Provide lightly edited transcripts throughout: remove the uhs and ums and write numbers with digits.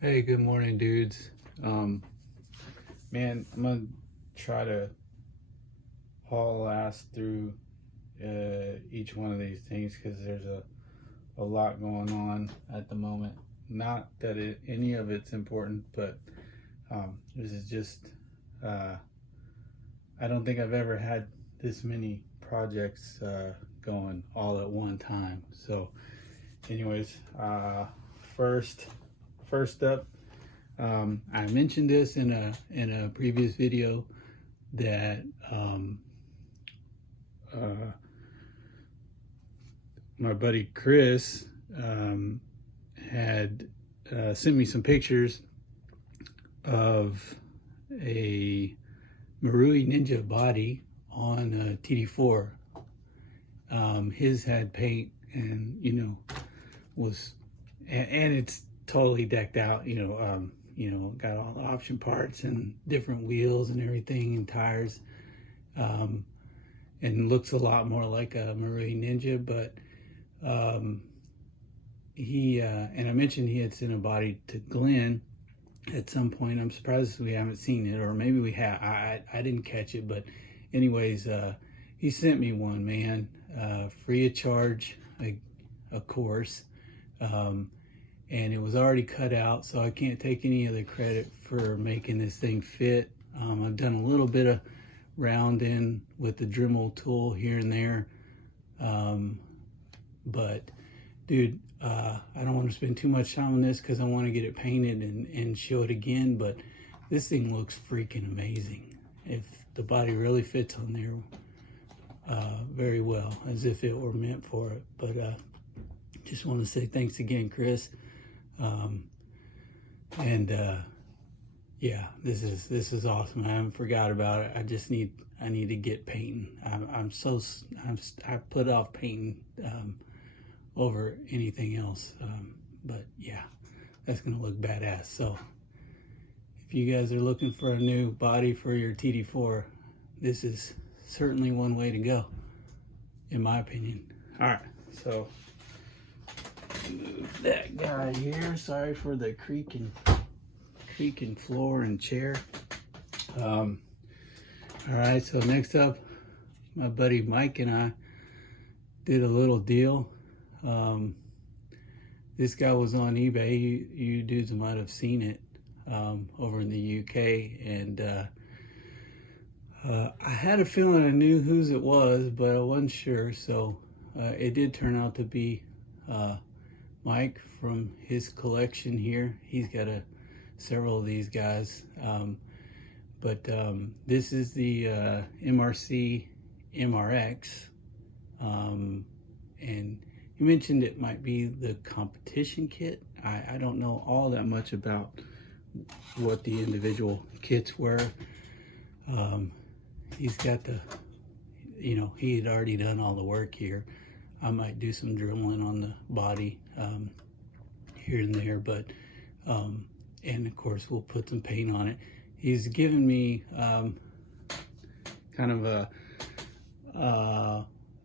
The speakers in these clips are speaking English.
Hey, good morning, dudes. Man, I'm gonna try to haul ass through each one of these things because there's a lot going on at the moment. Not that any of it's important, but this is just, I don't think I've ever had this many projects going all at one time. So, anyways, first up, I mentioned this in a previous video that my buddy Chris had sent me some pictures of a Marui Ninja body on a TD4. His had paint and was and it's totally decked out, got all the option parts and different wheels and everything and tires, and looks a lot more like a Marui Ninja. But he and I mentioned he had sent a body to Glenn at some point. I'm surprised we haven't seen it, or maybe we have. I didn't catch it, but anyways, he sent me one, man, free of charge, of course. And it was already cut out, so I can't take any of the credit for making this thing fit. I've done a little bit of rounding with the Dremel tool here and there, but dude, I don't want to spend too much time on this because I want to get it painted and show it again, but this thing looks freaking amazing. If the body really fits on there very well, as if it were meant for it. But just want to say thanks again, Chris. Yeah, this is awesome. I haven't forgot about it. I need to get painting. I put off painting over anything else. But yeah, that's gonna look badass. So if you guys are looking for a new body for your TD4, this is certainly one way to go, in my opinion. All right, so move that guy here. Sorry for the creaking floor and chair. All right, so next up, my buddy Mike and I did a little deal. This guy was on eBay. You dudes might have seen it over in the UK, and I had a feeling I knew whose it was, but I wasn't sure. So it did turn out to be Mike from his collection here. He's got several of these guys, but this is the MRX, and he mentioned it might be the competition kit. I don't know all that much about what the individual kits were. He's got he had already done all the work here. I might do some dremeling on the body here and there, but and of course we'll put some paint on it. He's given me kind of a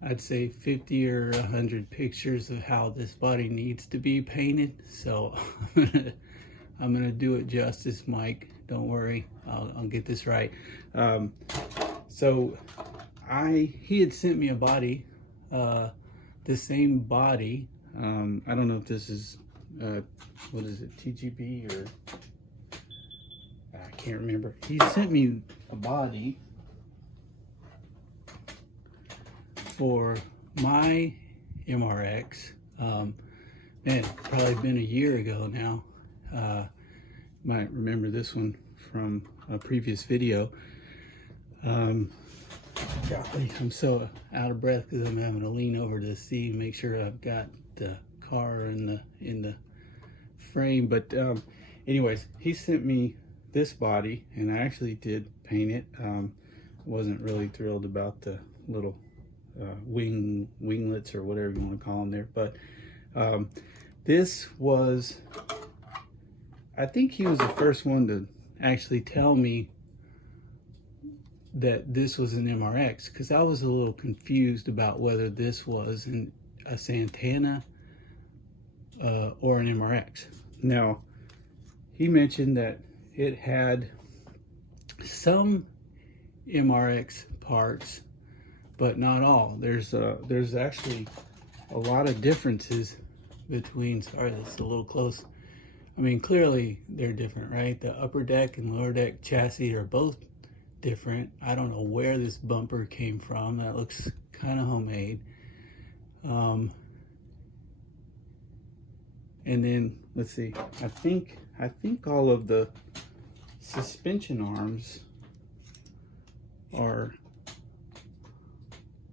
I'd say 50 or 100 pictures of how this body needs to be painted. So I'm gonna do it justice, Mike. Don't worry, I'll get this right. So he had sent me a body, the same body. I don't know if this is what is it, TGB, or I can't remember. He sent me a body for my MRX. Man, probably been a year ago now. Might remember this one from a previous video. Golly, I'm so out of breath because I'm having to lean over to see, make sure I've got the car in the frame. But anyways, he sent me this body, and I actually did paint it. Wasn't really thrilled about the little winglets or whatever you want to call them there, but this was, I think he was the first one to actually tell me that this was an MRX, because I was a little confused about whether this was a Santana or an MRX. Now, he mentioned that it had some MRX parts, but not all. There's actually a lot of differences between, sorry, that's a little close. I mean, clearly they're different, right? The upper deck and lower deck chassis are both different. I don't know where this bumper came from. That looks kind of homemade. And then let's see. I think all of the suspension arms are,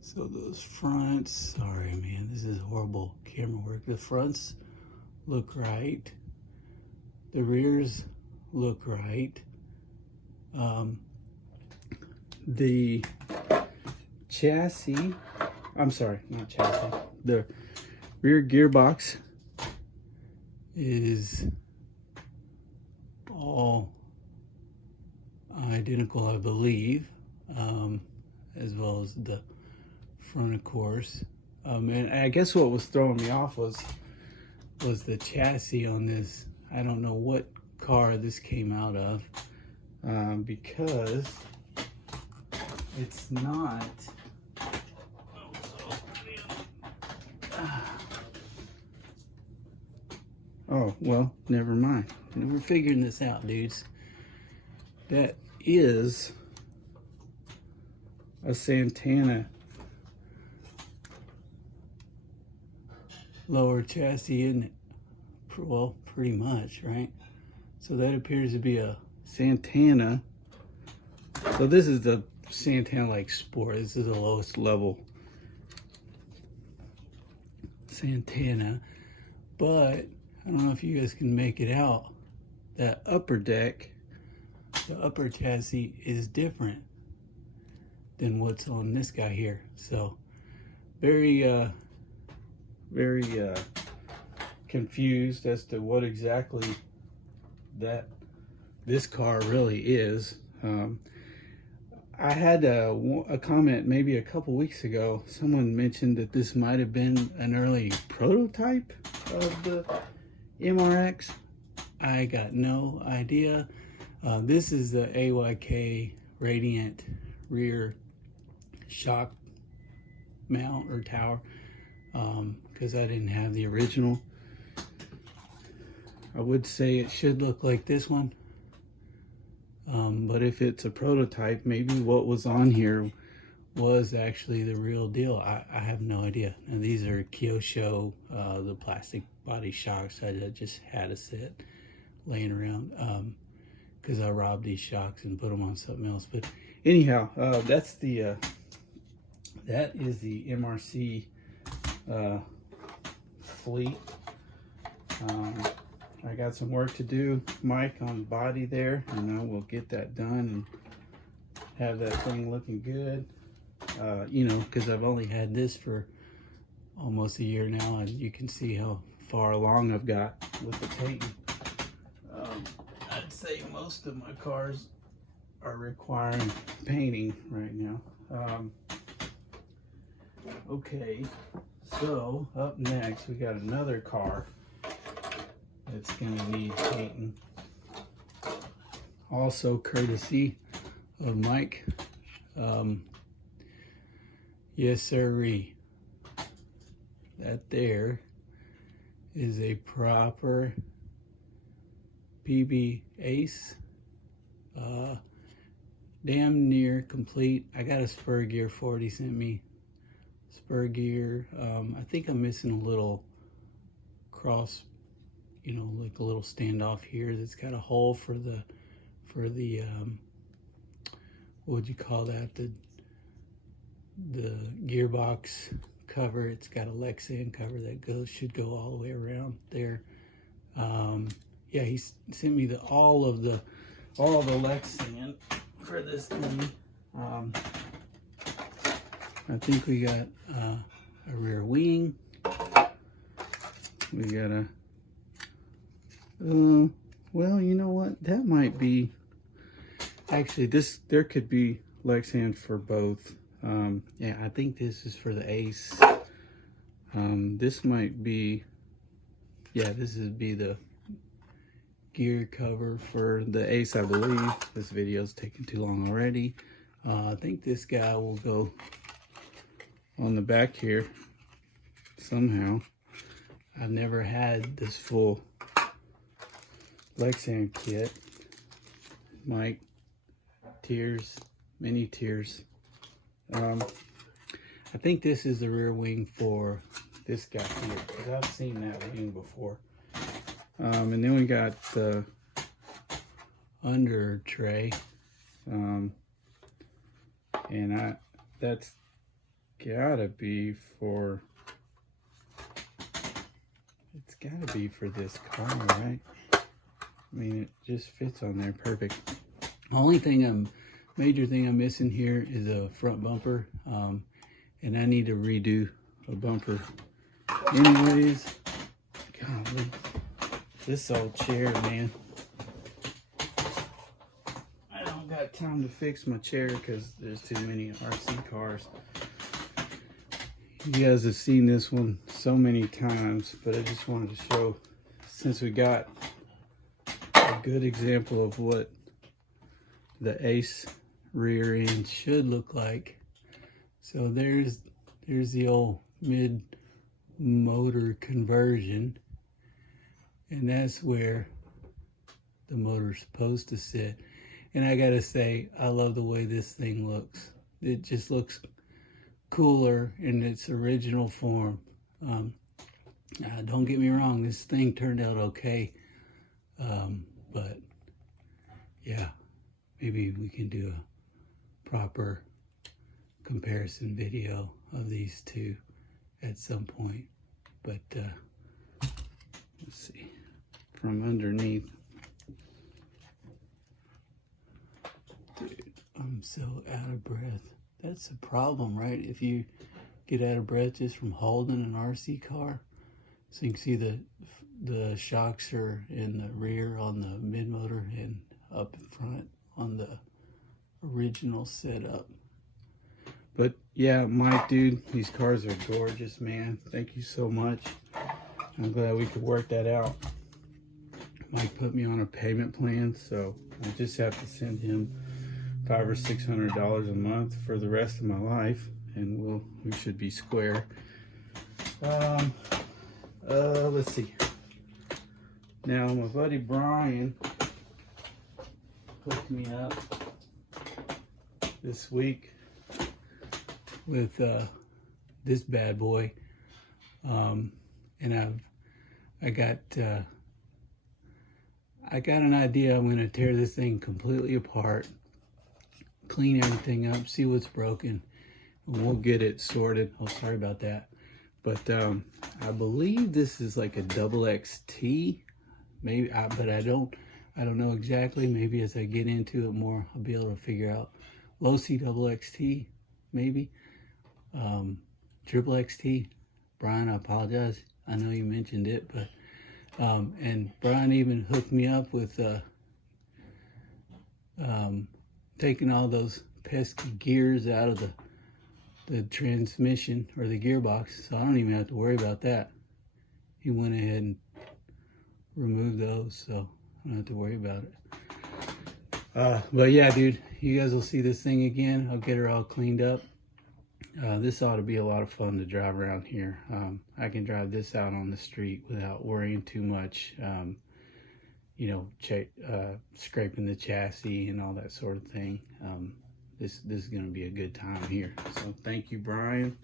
so those fronts, sorry man, this is horrible camera work. The fronts look right. The rears look right. The chassis, I'm sorry, not chassis. The rear gearbox is all identical, I believe, as well as the front, of course. And I guess what was throwing me off was the chassis on this. I don't know what car this came out of, because it's not. Oh, well, never mind. We're figuring this out, dudes. That is a Santana lower chassis, isn't it? Well, pretty much, right? So that appears to be a Santana. So this is the Santana like Sport. This is the lowest level Santana. But I don't know if you guys can make it out. That upper deck, the upper chassis is different than what's on this guy here. So very confused as to what exactly that this car really is. I had a comment maybe a couple weeks ago. Someone mentioned that this might have been an early prototype of the MRX. I got no idea. This is the AYK Radiant rear shock mount or tower, because I didn't have the original. I would say it should look like this one, but if it's a prototype, maybe what was on here was actually the real deal. I have no idea. And these are Kyosho, the plastic body shocks. I just had a set laying around because I robbed these shocks and put them on something else. But anyhow, that's the that is the MRC fleet. I got some work to do, Mike, on the body there, and I will get that done and have that thing looking good. You know, because I've only had this for almost a year now, and you can see how far along I've got with the painting. I'd say most of my cars are requiring painting right now. Okay, so up next we got another car that's gonna need painting. Also courtesy of Mike. Yes, sirree. That there is a proper PB Ace. Damn near complete. I got a spur gear for it. He sent me spur gear. I think I'm missing a little cross, you know, like a little standoff here that's got a hole for the what would you call that? The gearbox cover. It's got a Lexan cover that should go all the way around there. Yeah, he sent me all the Lexan for this thing. I think we got a rear wing. We got a well, you know what? That might be actually there could be Lexan for both. Yeah, I think this is for the Ace. This might be, yeah, this would be the gear cover for the Ace, I believe. This video's taking too long already. I think this guy will go on the back here somehow. I've never had this full Lexan kit. Mike, tears, many tears. I think this is the rear wing for this guy here, because I've seen that wing before. And then we got the under tray. And that's gotta be for, it's gotta be for this car, right? I mean, it just fits on there perfect. Only thing major thing I'm missing here is a front bumper. And I need to redo a bumper anyways. Golly, this old chair, man. I don't got time to fix my chair because there's too many RC cars. You guys have seen this one so many times, but I just wanted to show, since we got a good example of what the Ace rear end should look like. So there's the old mid motor conversion, and that's where the motor's supposed to sit. And I gotta say, I love the way this thing looks. It just looks cooler in its original form. Don't get me wrong, this thing turned out okay, but yeah, maybe we can do a proper comparison video of these two at some point. But let's see, from underneath, dude, I'm so out of breath. That's a problem, right? If you get out of breath just from holding an RC car. So you can see the shocks are in the rear on the mid motor and up in front on the original setup. But yeah, Mike, dude, these cars are gorgeous, man. Thank you so much. I'm glad we could work that out. Mike put me on a payment plan, so I just have to send him $500 or $600 a month for the rest of my life, and we should be square. Let's see. Now my buddy Brian hooked me up this week with this bad boy, and I got an idea. I'm gonna tear this thing completely apart, clean everything up, see what's broken, and we'll get it sorted. Oh, sorry about that. But I believe this is like a double XT, maybe, but I don't know exactly. Maybe as I get into it more, I'll be able to figure out. Low C double XT, maybe. Triple XT. Brian, I apologize. I know you mentioned it, but and Brian even hooked me up with taking all those pesky gears out of the transmission or the gearbox, so I don't even have to worry about that. He went ahead and removed those, so I don't have to worry about it. But yeah, dude, you guys will see this thing again. I'll get her all cleaned up. This ought to be a lot of fun to drive around here. I can drive this out on the street without worrying too much, you know, scraping the chassis and all that sort of thing. This is going to be a good time here. So thank you, Brian,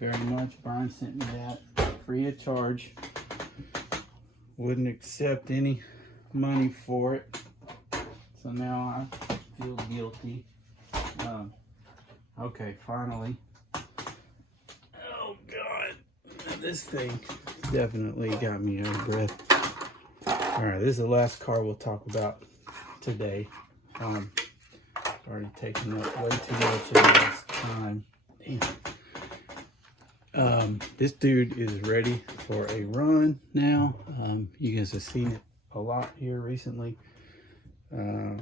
very much. Brian sent me that free of charge. Wouldn't accept any money for it. So now I feel guilty. Okay, finally. Oh God, this thing definitely got me out of breath. All right, this is the last car we'll talk about today. Already taken up way too much of this time. Damn. This dude is ready for a run now. You guys have seen it a lot here recently. Golly.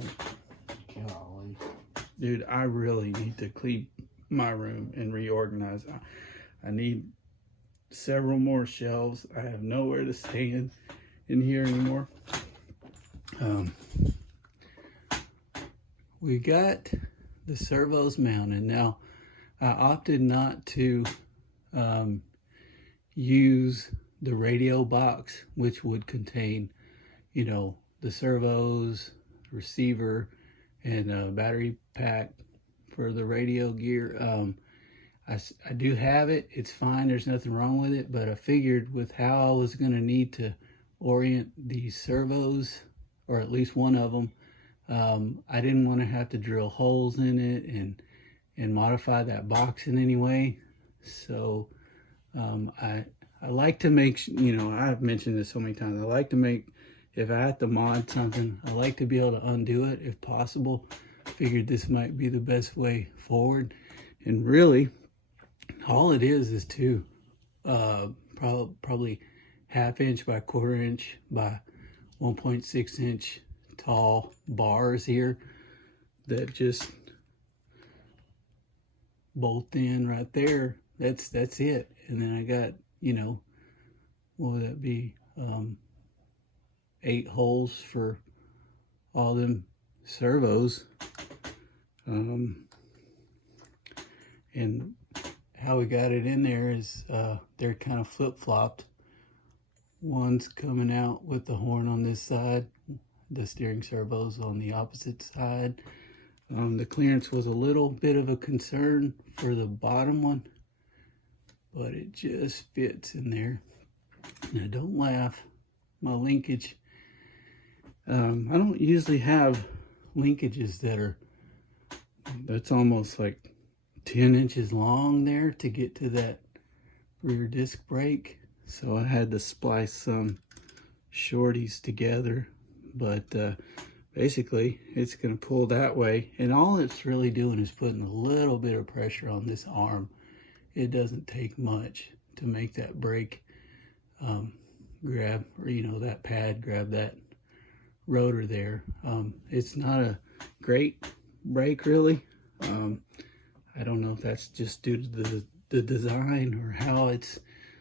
Dude, I really need to clean my room and reorganize. I need several more shelves. I have nowhere to stand in here anymore. We got the servos mounted. Now, I opted not to use the radio box, which would contain, you know, the servos, receiver, and a battery pack for the radio gear. I do have it. It's fine. There's nothing wrong with it. But I figured with how I was going to need to orient these servos, or at least one of them, I didn't want to have to drill holes in it and modify that box in any way. So I like to make, you know, I've mentioned this so many times, I like to make, if I have to mod something, I like to be able to undo it if possible. Figured this might be the best way forward. And really, all it is two probably 1/2 inch by 1/4 inch by 1.6 inch tall bars here that just bolt in right there. That's it. And then I got, you know, what would that be, 8 holes for all them servos. And how we got it in there is they're kind of flip-flopped. One's coming out with the horn on this side, the steering servos on the opposite side. The clearance was a little bit of a concern for the bottom one, but it just fits in there. Now don't laugh, my linkage, I don't usually have linkages that's almost like 10 inches long there to get to that rear disc brake. So I had to splice some shorties together, but basically it's going to pull that way, and all it's really doing is putting a little bit of pressure on this arm. It doesn't take much to make that brake grab, or you know, that pad grab that rotor there. It's not a great brake really. I don't know if that's just due to the design or how it's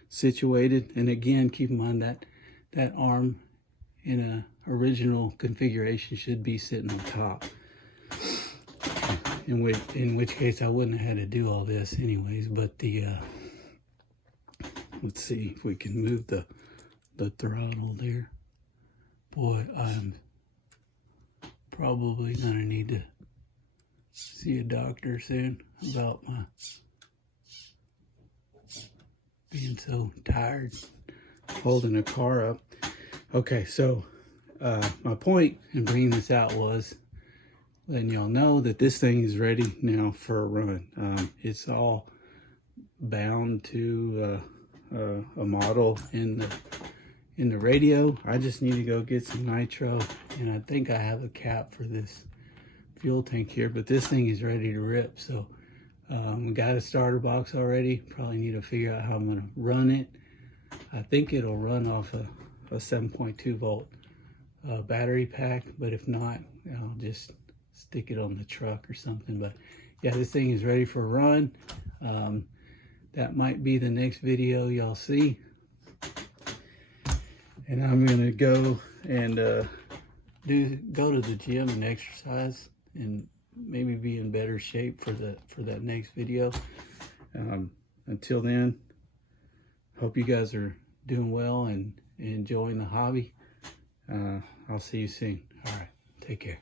situated. And again, keep in mind that that arm in a original configuration should be sitting on top. In which case I wouldn't have had to do all this anyways. But the let's see if we can move the throttle there. Boy, I'm probably gonna need to see a doctor soon about my being so tired holding a car up. Okay, so my point in bringing this out was letting y'all know that this thing is ready now for a run. It's all bound to a model in the radio. I just need to go get some nitro, and I think I have a cap for this fuel tank here, but this thing is ready to rip. So we got a starter box already. Probably need to figure out how I'm going to run it. I think it'll run off a 7.2 volt battery pack, but if not, I'll just stick it on the truck or something. But yeah, this thing is ready for a run. That might be the next video y'all see. And I'm gonna go and go to the gym and exercise and maybe be in better shape for that next video. Until then, hope you guys are doing well and enjoying the hobby. I'll see you soon. All right, take care.